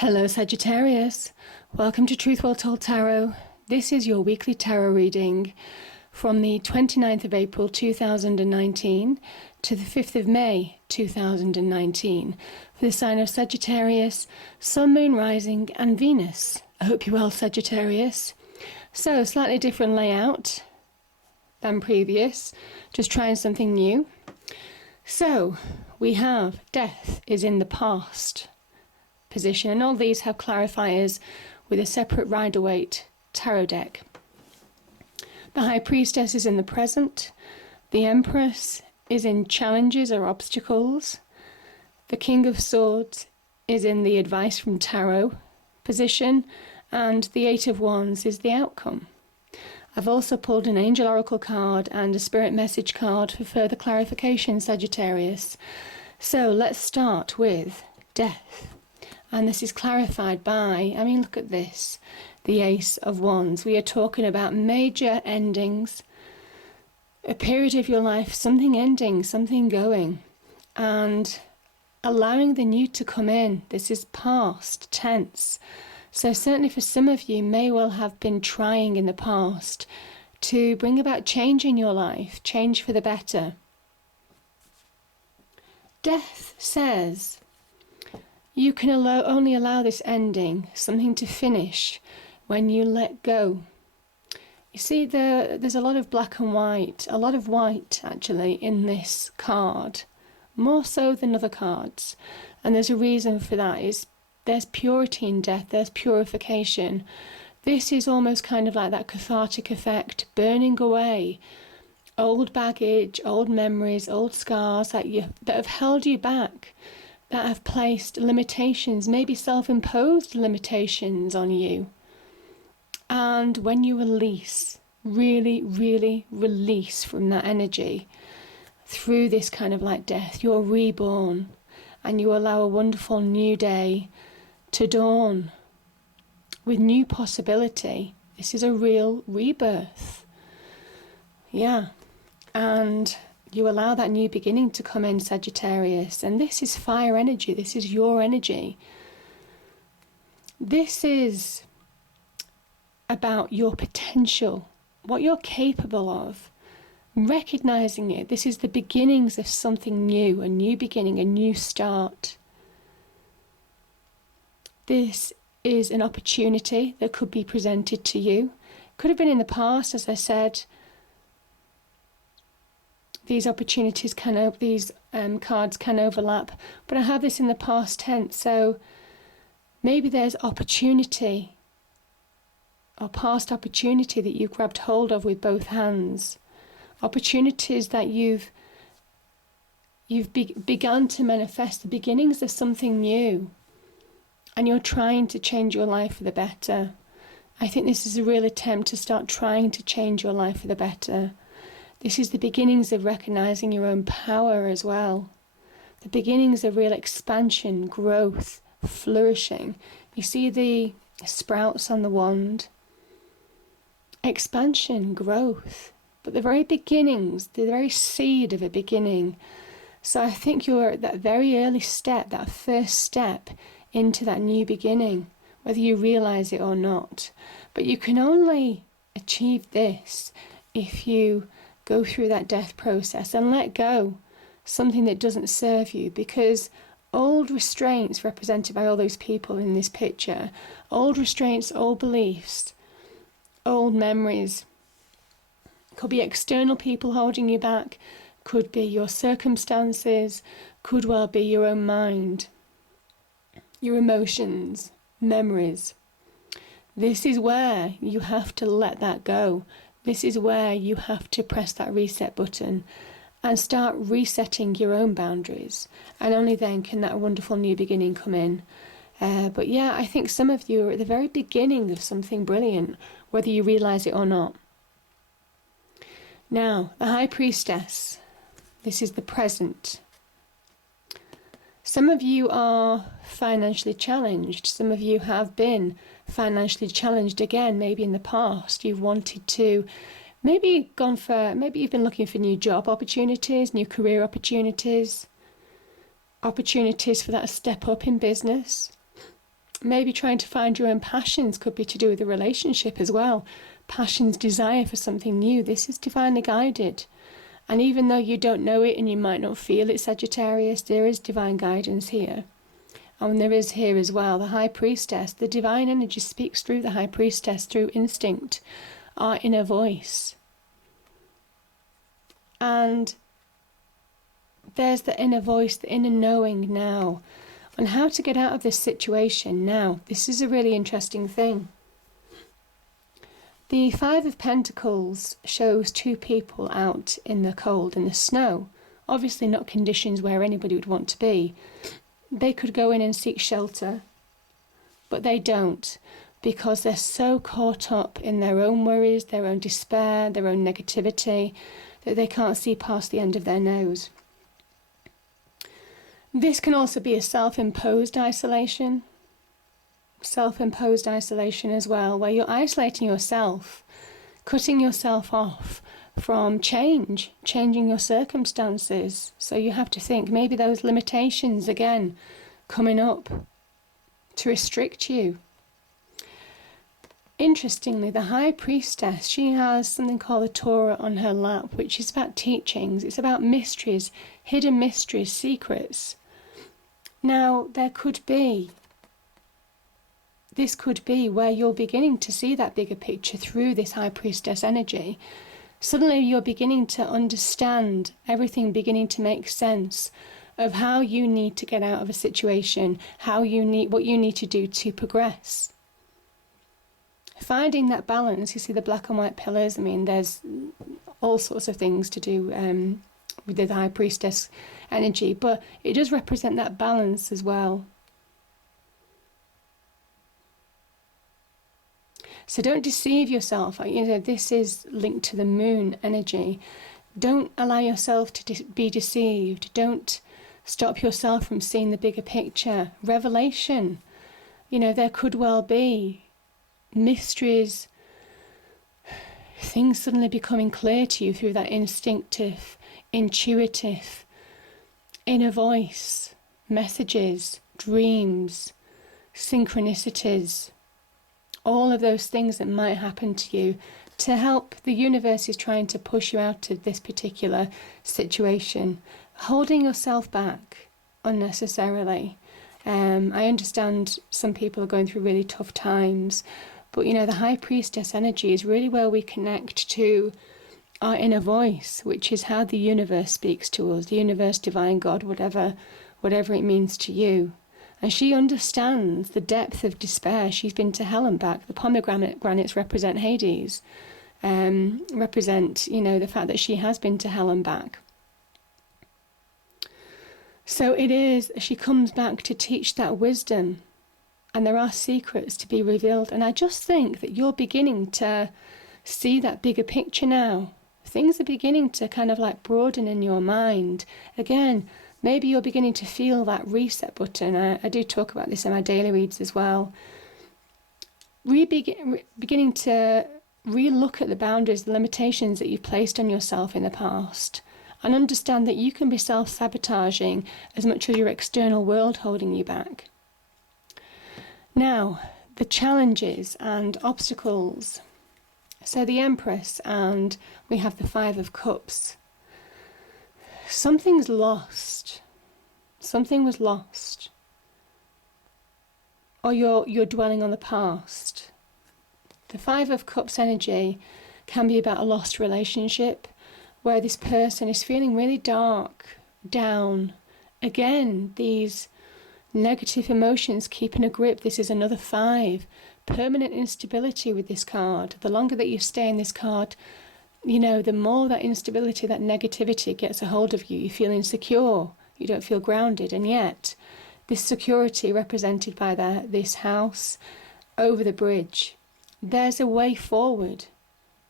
Hello Sagittarius, welcome to Truth Well Told Tarot. This is your weekly tarot reading from the 29th of April 2019 to the 5th of May 2019 for the sign of Sagittarius, Sun, Moon, Rising and Venus. I hope you're well, Sagittarius. So, slightly different layout than previous, just trying something new. So, we have Death is in the past position, and all these have clarifiers with a separate Rider-Waite tarot deck. The High Priestess is in the present, the Empress is in challenges or obstacles, the King of Swords is in the advice from tarot position, and the Eight of Wands is the outcome. I've also pulled an Angel Oracle card and a Spirit Message card for further clarification, Sagittarius. So let's start with Death. And this is clarified by, look at this, the Ace of Wands. We are talking about major endings, a period of your life, something ending, something going, and allowing the new to come in. This is past tense. So certainly for some of you may well have been trying in the past to bring about change in your life, change for the better. Death says you can only allow this ending, something to finish, when you let go. You see, there's a lot of black and white, a lot of white actually in this card, more so than other cards. And there's a reason for that. There's purity in death, there's purification. This is almost kind of like that cathartic effect, burning away old baggage, old memories, old scars that have held you back, that have placed limitations, maybe self-imposed limitations on you. And when you release, really, really release from that energy, through this kind of like death, you're reborn and you allow a wonderful new day to dawn with new possibility. This is a real rebirth. Yeah. And you allow that new beginning to come in, Sagittarius. And this is fire energy. This is your energy. This is about your potential, what you're capable of. Recognizing it. This is the beginnings of something new, a new beginning, a new start. This is an opportunity that could be presented to you. Could have been in the past, as I said. These opportunities these cards can overlap, but I have this in the past tense, so maybe there's opportunity or past opportunity that you've grabbed hold of with both hands. Opportunities that you've begun to manifest, the beginnings of something new, and you're trying to change your life for the better. I think this is a real attempt to start trying to change your life for the better. This is the beginnings of recognizing your own power as well. The beginnings of real expansion, growth, flourishing. You see the sprouts on the wand? Expansion, growth. But the very beginnings, the very seed of a beginning. So I think you're at that very early step, that first step into that new beginning, whether you realize it or not. But you can only achieve this if you go through that death process and let go something that doesn't serve you, because old restraints represented by all those people in this picture, old restraints, old beliefs, old memories, could be external people holding you back, could be your circumstances, could well be your own mind, your emotions, memories. This is where you have to let that go. This is where you have to press that reset button and start resetting your own boundaries. And only then can that wonderful new beginning come in. But yeah, I think some of you are at the very beginning of something brilliant, whether you realize it or not. Now, the High Priestess. This is the present. Some of you are financially challenged. Some of you have been financially challenged again, maybe in the past. You've wanted to, maybe you've been looking for new job opportunities, new career opportunities for that step up in business. Maybe trying to find your own passions could be to do with a relationship as well. Passion's desire for something new. This is divinely guided. And even though you don't know it and you might not feel it, Sagittarius, there is divine guidance here. And there is here as well the High Priestess. The divine energy speaks through the High Priestess, through instinct, our inner voice. And there's the inner voice, the inner knowing now, on how to get out of this situation now. This is a really interesting thing. The Five of Pentacles shows two people out in the cold, in the snow. Obviously not conditions where anybody would want to be. They could go in and seek shelter, but they don't, because they're so caught up in their own worries, their own despair, their own negativity, that they can't see past the end of their nose. This can also be a self-imposed isolation. Self-imposed isolation as well, where you're isolating yourself, cutting yourself off from changing your circumstances. So you have to think, maybe those limitations again coming up to restrict you. Interestingly, the High Priestess, she has something called the Torah on her lap, which is about teachings. It's about mysteries, hidden mysteries, secrets. Now, this could be where you're beginning to see that bigger picture through this High Priestess energy. Suddenly you're beginning to understand everything, beginning to make sense of how you need to get out of a situation, what you need to do to progress. Finding that balance, you see the black and white pillars, I mean, there's all sorts of things to do with the High Priestess energy, but it does represent that balance as well. So don't deceive yourself. This is linked to the moon energy. Don't allow yourself to be deceived. Don't stop yourself from seeing the bigger picture. Revelation. There could well be mysteries, things suddenly becoming clear to you through that instinctive, intuitive, inner voice, messages, dreams, synchronicities. All of those things that might happen to you to help. The universe is trying to push you out of this particular situation, holding yourself back unnecessarily. I understand some people are going through really tough times, but the High Priestess energy is really where we connect to our inner voice, which is how the universe speaks to us, the universe, divine God, whatever it means to you. And she understands the depth of despair. She's been to hell and back. The pomegranates represent Hades, represent, the fact that she has been to hell and back. So she comes back to teach that wisdom. And there are secrets to be revealed. And I just think that you're beginning to see that bigger picture now. Things are beginning to kind of like broaden in your mind. Again, maybe you're beginning to feel that reset button. I do talk about this in my daily reads as well. Beginning to re-look at the boundaries, the limitations that you've placed on yourself in the past, and understand that you can be self-sabotaging as much as your external world holding you back. Now, the challenges and obstacles. So the Empress, and we have the Five of Cups. Something's lost. Something was lost. Or you're dwelling on the past. The Five of Cups energy can be about a lost relationship where this person is feeling really dark, down. Again, these negative emotions keeping a grip. This is another 5. Permanent instability with this card. The longer that you stay in this card, the more that instability, that negativity gets a hold of you. You feel insecure. You don't feel grounded. And yet, this security represented by this house over the bridge, there's a way forward.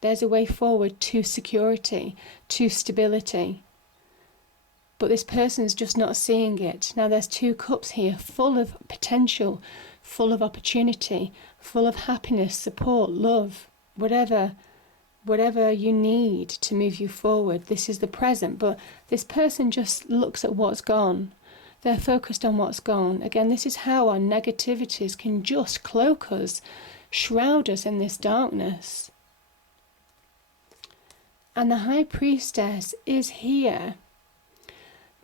There's a way forward to security, to stability. But this person's just not seeing it. Now there's 2 cups here, full of potential, full of opportunity, full of happiness, support, love, whatever you need to move you forward. This is the present, but this person just looks at what's gone. They're focused on what's gone. Again, this is how our negativities can just cloak us, shroud us in this darkness. And the High Priestess is here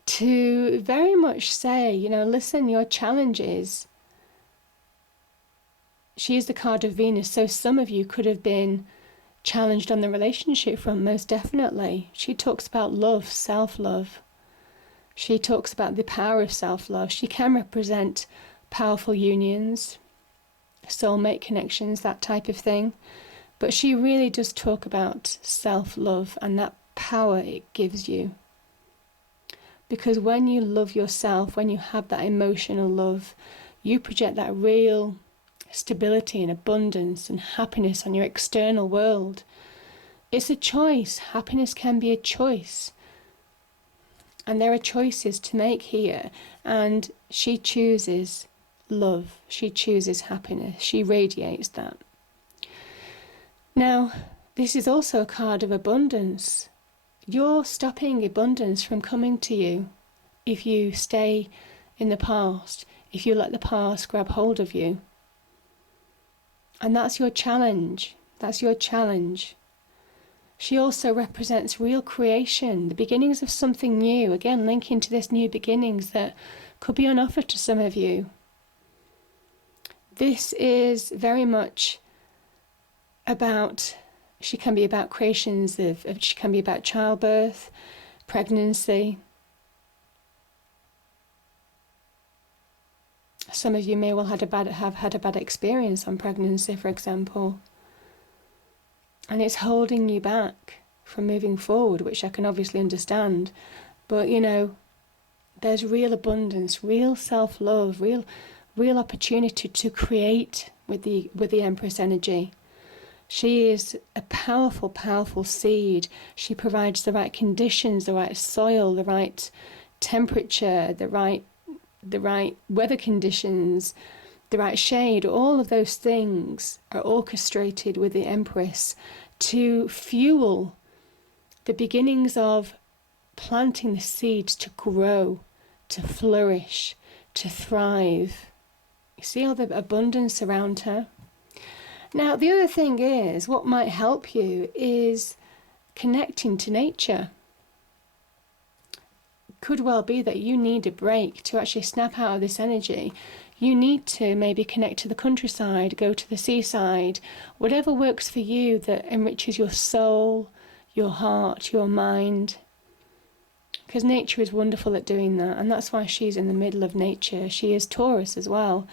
to very much say, listen, your challenges. She is the card of Venus, so some of you could have been challenged on the relationship front, most definitely. She talks about love, self-love. She talks about the power of self-love. She can represent powerful unions, soulmate connections, that type of thing. But she really does talk about self-love and that power it gives you. Because when you love yourself, when you have that emotional love, you project that real stability and abundance and happiness on your external world. It's a choice. Happiness can be a choice. And there are choices to make here. And she chooses love. She chooses happiness. She radiates that. Now, this is also a card of abundance. You're stopping abundance from coming to you if you stay in the past, if you let the past grab hold of you. And that's your challenge. That's your challenge. She also represents real creation, the beginnings of something new. Again, linking to this new beginnings that could be on offer to some of you. This is very much about, she can be about creations she can be about childbirth, pregnancy. Some of you may well have had a bad experience on pregnancy, for example. And it's holding you back from moving forward, which I can obviously understand. But, there's real abundance, real self-love, real opportunity to create with the Empress energy. She is a powerful, powerful seed. She provides the right conditions, the right soil, the right temperature, the right weather conditions, the right shade. All of those things are orchestrated with the Empress to fuel the beginnings of planting the seeds to grow, to flourish, to thrive. You see all the abundance around her? Now, the other thing is, what might help you is connecting to nature. Could well be that you need a break to actually snap out of this energy. You need to maybe connect to the countryside, go to the seaside, whatever works for you that enriches your soul, your heart, your mind. Because nature is wonderful at doing that, and that's why she's in the middle of nature. She is Taurus as well.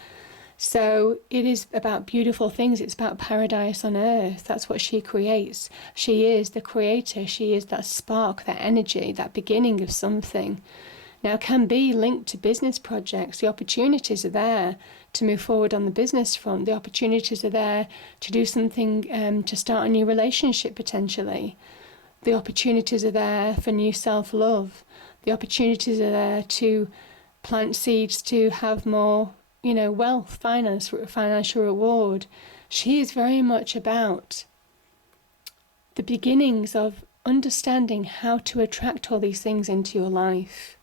So it is about beautiful things. It's about paradise on earth. That's what she creates. She is the creator. She is that spark, that energy, that beginning of something. Now, it can be linked to business projects. The opportunities are there to move forward on the business front. The opportunities are there to do something, to start a new relationship potentially. The opportunities are there for new self-love. The opportunities are there to plant seeds to have more wealth, financial reward. She is very much about the beginnings of understanding how to attract all these things into your life.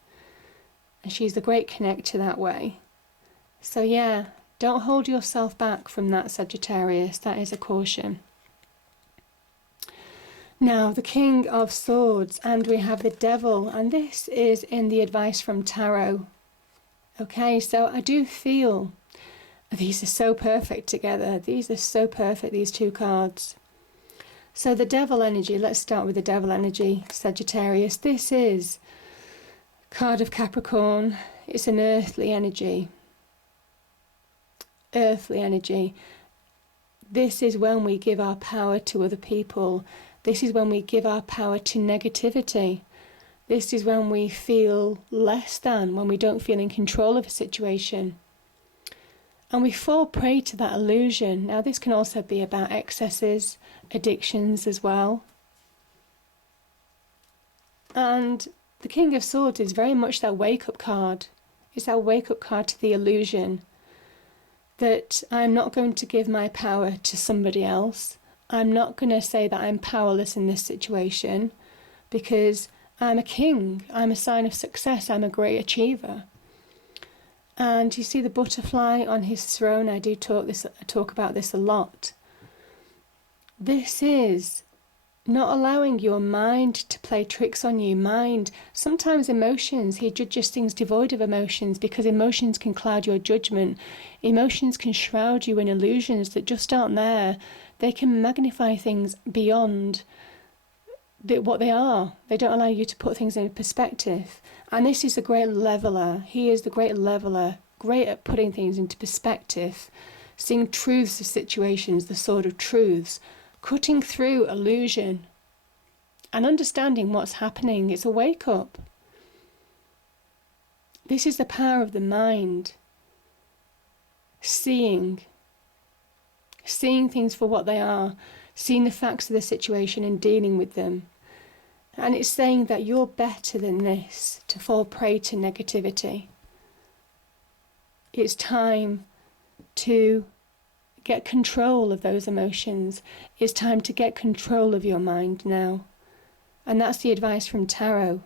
And she's the great connector that way. So yeah, don't hold yourself back from that, Sagittarius. That is a caution. Now, the King of Swords, and we have the Devil, and this is in the Advice from Tarot. Okay, so I do feel these are so perfect together. These are so perfect, these two cards. So the Devil energy, let's start with the Devil energy, Sagittarius. This is card of Capricorn. It's an earthly energy. Earthly energy. This is when we give our power to other people. This is when we give our power to negativity. This is when we feel less than, when we don't feel in control of a situation. And we fall prey to that illusion. Now, this can also be about excesses, addictions as well. And the King of Swords is very much that wake-up card. It's that wake-up card to the illusion that I'm not going to give my power to somebody else. I'm not going to say that I'm powerless in this situation because I'm a king. I'm a sign of success. I'm a great achiever. And you see the butterfly on his throne. I talk about this a lot. This is not allowing your mind to play tricks on you. Sometimes emotions, he judges things devoid of emotions, because emotions can cloud your judgment. Emotions can shroud you in illusions that just aren't there. They can magnify things beyond what they are. They don't allow you to put things in perspective. And this is the great leveler. He is the great leveler, great at putting things into perspective, seeing truths of situations, the sword of truths, cutting through illusion and understanding what's happening. It's a wake-up. This is the power of the mind. Seeing things for what they are, seeing the facts of the situation and dealing with them. And it's saying that you're better than this, to fall prey to negativity. It's time to get control of those emotions. It's time to get control of your mind now. And that's the advice from Tarot,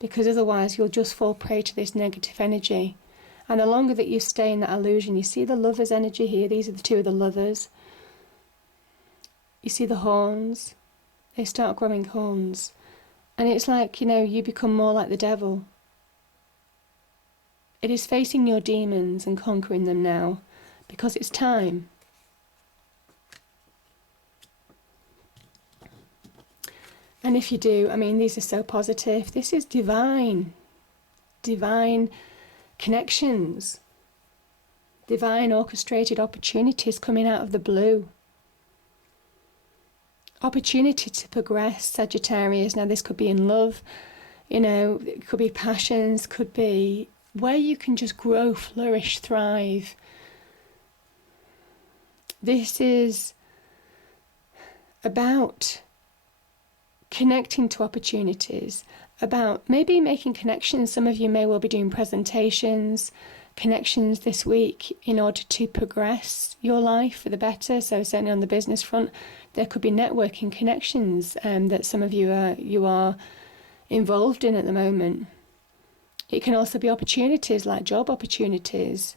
because otherwise you'll just fall prey to this negative energy. And the longer that you stay in that illusion, you see the Lover's energy here. These are the two of the Lovers. You see the horns. They start growing horns. And it's like, you become more like the devil. It is facing your demons and conquering them now, because it's time. And if you do, these are so positive. This is divine connections, divine orchestrated opportunities coming out of the blue. Opportunity to progress, Sagittarius. Now this could be in love, it could be passions, could be where you can just grow, flourish, thrive. This is about connecting to opportunities, about maybe making connections. Some of you may well be doing presentations, connections this week in order to progress your life for the better. So certainly on the business front, there could be networking connections that some of you are involved in at the moment. It can also be opportunities like job opportunities.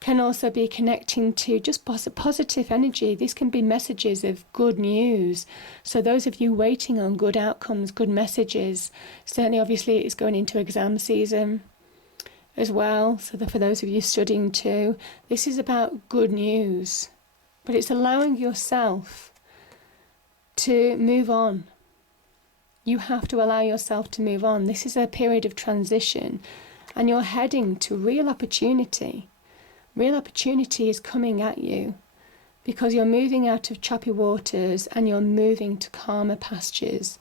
Can also be connecting to just positive energy. These can be messages of good news. So those of you waiting on good outcomes, good messages, certainly obviously it's going into exam season as well. So for those of you studying too, this is about good news. But it's allowing yourself to move on. You have to allow yourself to move on. This is a period of transition, and you're heading to real opportunity. Real opportunity is coming at you because you're moving out of choppy waters and you're moving to calmer pastures.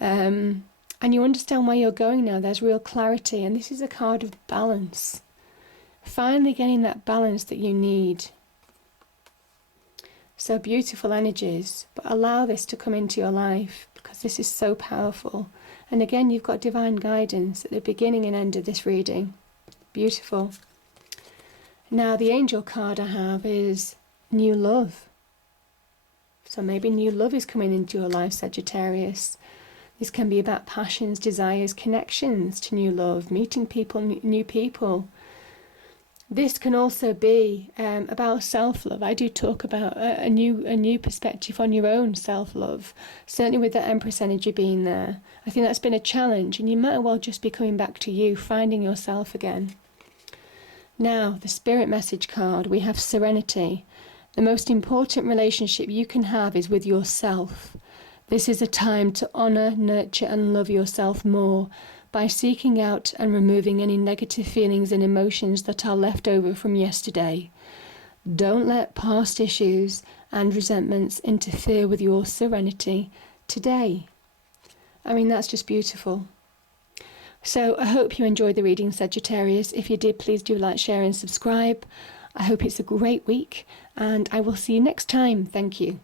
And you understand where you're going now. There's real clarity, and this is a card of balance. Finally getting that balance that you need. So beautiful energies, but allow this to come into your life because this is so powerful. And again, you've got divine guidance at the beginning and end of this reading. Beautiful. Now, the angel card I have is new love. So maybe new love is coming into your life, Sagittarius. This can be about passions, desires, connections to new love, meeting people, new people. This can also be about self-love. I do talk about a new perspective on your own self-love, certainly with the Empress energy being there. I think that's been a challenge, and you might well just be coming back to you, finding yourself again. Now, the Spirit message card, we have serenity. The most important relationship you can have is with yourself. This is a time to honour, nurture and love yourself more by seeking out and removing any negative feelings and emotions that are left over from yesterday. Don't let past issues and resentments interfere with your serenity today. That's just beautiful. So I hope you enjoyed the reading, Sagittarius. If you did, please do like, share and subscribe. I hope it's a great week, and I will see you next time. Thank you.